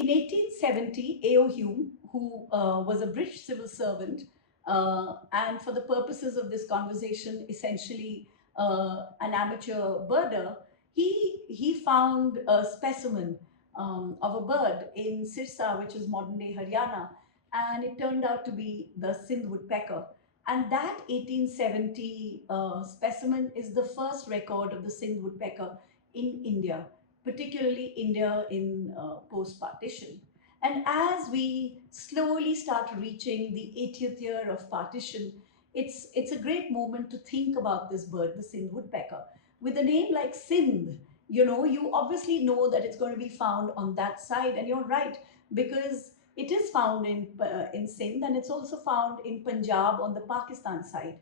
in 1870, AO Hume, who was a British civil servant, and for the purposes of this conversation, essentially an amateur birder, he found a specimen of a bird in Sirsa, which is modern day Haryana, and it turned out to be the Sindh woodpecker. And that 1870 specimen is the first record of the Sindh woodpecker in India, particularly India in post-partition. And as we slowly start reaching the 80th year of partition, it's a great moment to think about this bird, the Sindh woodpecker. With a name like Sindh, you obviously know that it's going to be found on that side, and you're right, because it is found in Sindh, and it's also found in Punjab on the Pakistan side.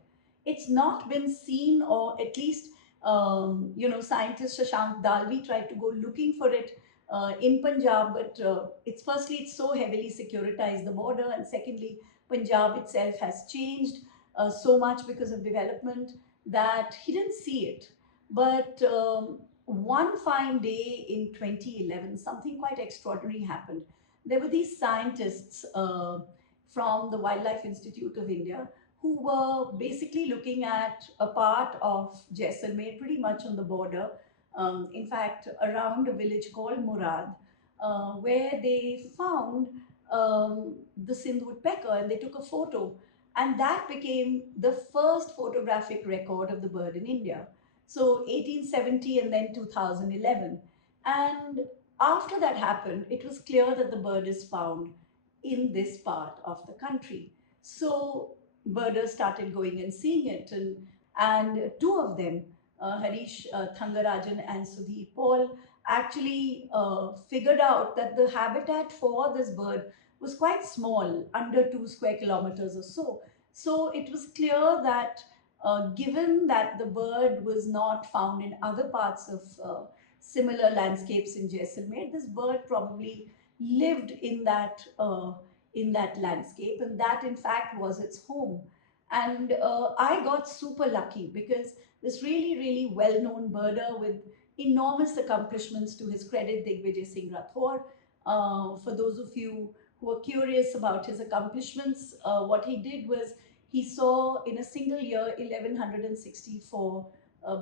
It's not been seen, or at least scientist Shashank Dalvi tried to go looking for it in Punjab, but it's so heavily securitized, the border, and secondly, Punjab itself has changed so much because of development that he didn't see it. But one fine day in 2011, something quite extraordinary happened. There were these scientists from the Wildlife Institute of India who were basically looking at a part of Jaisalmer, pretty much on the border, in fact, around a village called Murad, where they found the Sindh woodpecker, and they took a photo. And that became the first photographic record of the bird in India. So 1870 and then 2011. And after that happened, it was clear that the bird is found in this part of the country. So birders started going and seeing it, and two of them, Harish Thangarajan and Sudhir Paul, actually figured out that the habitat for this bird was quite small, under 2 square kilometers or so. So it was clear that given that the bird was not found in other parts of similar landscapes in Jaisalmer, this bird probably lived in that landscape, and that in fact was its home. And I got super lucky because this really, really well-known birder with enormous accomplishments to his credit, Digvijay Singh Rathore. For those of you who are curious about his accomplishments, what he did was he saw in a single year 1164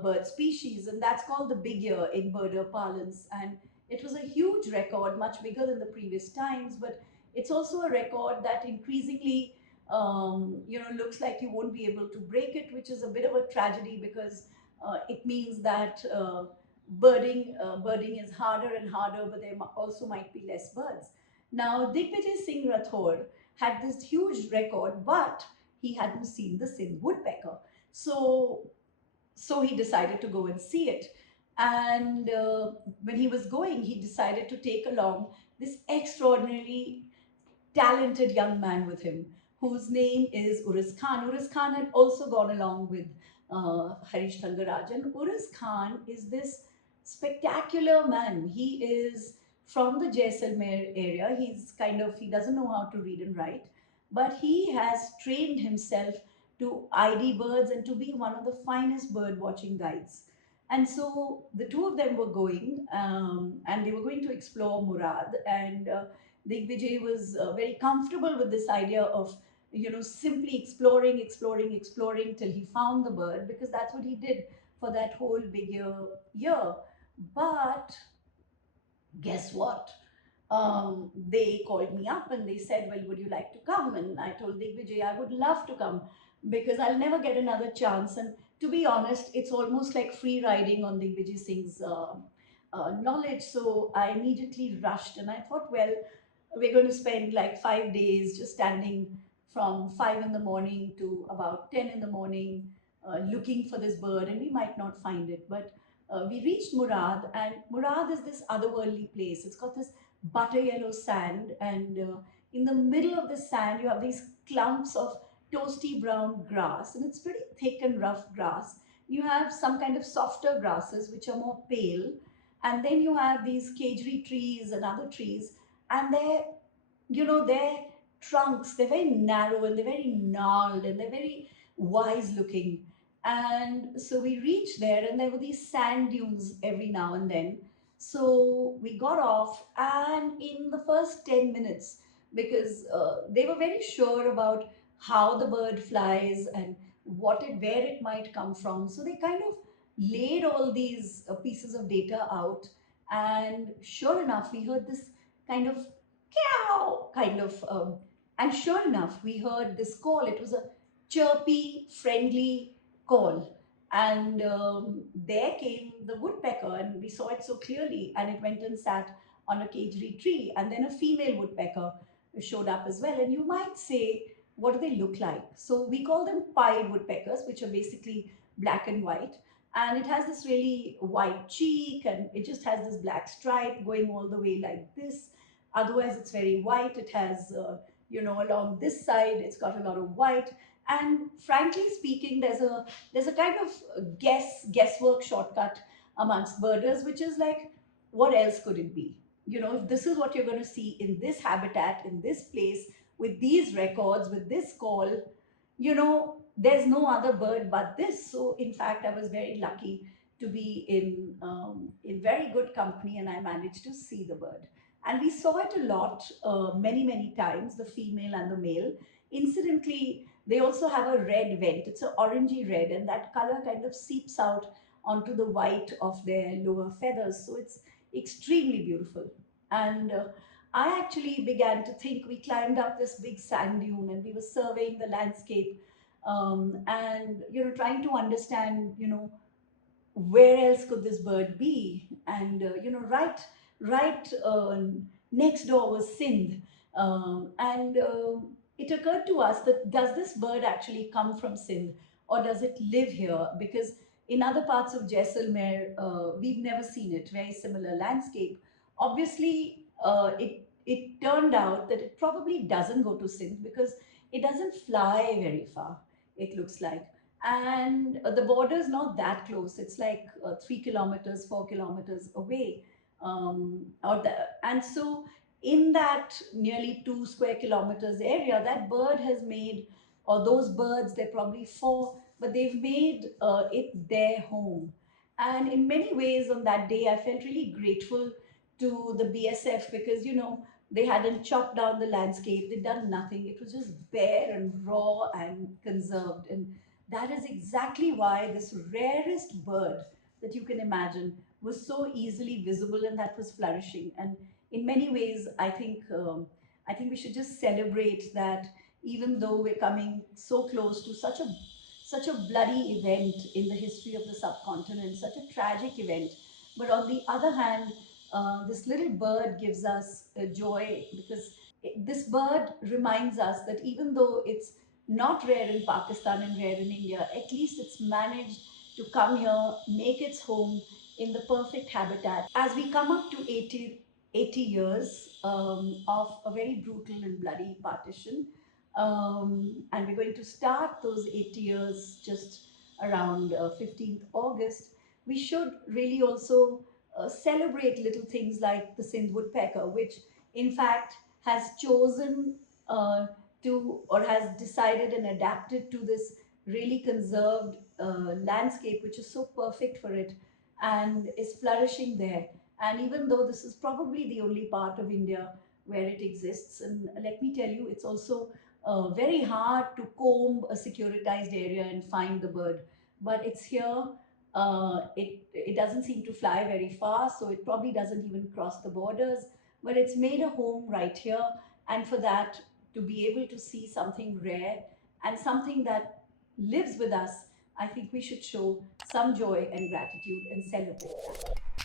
bird species, and that's called the big year in birder parlance. And it was a huge record, much bigger than the previous times, but it's also a record that increasingly looks like you won't be able to break it, which is a bit of a tragedy because it means that birding is harder and harder, but there also might be less birds. Now, Digvijay Singh Rathore had this huge record, but he hadn't seen the Sindh woodpecker. So he decided to go and see it. And when he was going, he decided to take along this extraordinarily talented young man with him, whose name is Urus Khan. Urus Khan had also gone along with Harish Thangarajan. Urus Khan is this spectacular man. He is from the Jaisalmer area. He doesn't know how to read and write, but he has trained himself to ID birds and to be one of the finest bird watching guides. And so the two of them were going, and they were going to explore Murad. And Digvijay was very comfortable with this idea of, simply exploring till he found the bird, because that's what he did for that whole big year. But guess what? They called me up and they said, well, would you like to come? And I told Digvijay I would love to come because I'll never get another chance. And to be honest, it's almost like free riding on Digvijay Singh's knowledge. So I immediately rushed and I thought, well, we're going to spend like 5 days just standing from 5 in the morning to about 10 in the morning looking for this bird, and we might not find it. But we reached Murad, and Murad is this otherworldly place. It's got this butter yellow sand, and in the middle of the sand, you have these clumps of toasty brown grass, and it's pretty thick and rough grass. You have some kind of softer grasses, which are more pale, and then you have these cagery trees and other trees, and their trunks, they're very narrow and they're very gnarled and they're very wise looking. And so we reached there, and there were these sand dunes every now and then. So we got off, and in the first 10 minutes, because they were very sure about how the bird flies and where it might come from. So they kind of laid all these pieces of data out, and sure enough, we heard this kind of cow kind of, and sure enough, we heard this call. It was a chirpy, friendly call. And there came the woodpecker, and we saw it so clearly. And it went and sat on a cagery tree. And then a female woodpecker showed up as well. And you might say, what do they look like? So we call them pied woodpeckers, which are basically black and white. And it has this really white cheek, and it just has this black stripe going all the way like this. Otherwise, it's very white. It has, along this side, it's got a lot of white. And frankly speaking, there's a kind of guesswork shortcut amongst birders, which is like, what else could it be? If this is what you're going to see in this habitat, in this place, with these records, with this call, there's no other bird but this. So in fact, I was very lucky to be in very good company, and I managed to see the bird. And we saw it a lot, many times, the female and the male. Incidentally, they also have a red vent. It's an orangey red, and that color kind of seeps out onto the white of their lower feathers. So it's extremely beautiful. And I actually began to think. We climbed up this big sand dune, and we were surveying the landscape, and trying to understand, where else could this bird be? And right next door was Sindh, and it occurred to us that, does this bird actually come from Sindh, or does it live here? Because in other parts of Jaisalmer, we've never seen it. Very similar landscape. Obviously, it turned out that it probably doesn't go to Sindh, because it doesn't fly very far. It looks like, and the border is not that close. It's like 3 kilometers, 4 kilometers away, and so in that nearly 2 square kilometers area, that bird has made, or those birds, they're probably four, but they've made it their home. And in many ways, on that day, I felt really grateful to the BSF, because they hadn't chopped down the landscape, they'd done nothing. It was just bare and raw and conserved. And that is exactly why this rarest bird that you can imagine was so easily visible, and that was flourishing. And in many ways, I think we should just celebrate that, even though we're coming so close to such a bloody event in the history of the subcontinent, such a tragic event. But on the other hand, this little bird gives us joy, because this bird reminds us that even though it's not rare in Pakistan and rare in India, at least it's managed to come here, make its home in the perfect habitat. As we come up to 80 years of a very brutal and bloody partition, and we're going to start those 80 years just around 15th August, we should really also celebrate little things like the Sindh woodpecker, which in fact has chosen or has decided and adapted to this really conserved landscape, which is so perfect for it, and is flourishing there. And even though this is probably the only part of India where it exists, and let me tell you, it's also very hard to comb a securitized area and find the bird, but it's here. It doesn't seem to fly very far, so it probably doesn't even cross the borders, but it's made a home right here. And for that, to be able to see something rare and something that lives with us, I think we should show some joy and gratitude and celebrate that.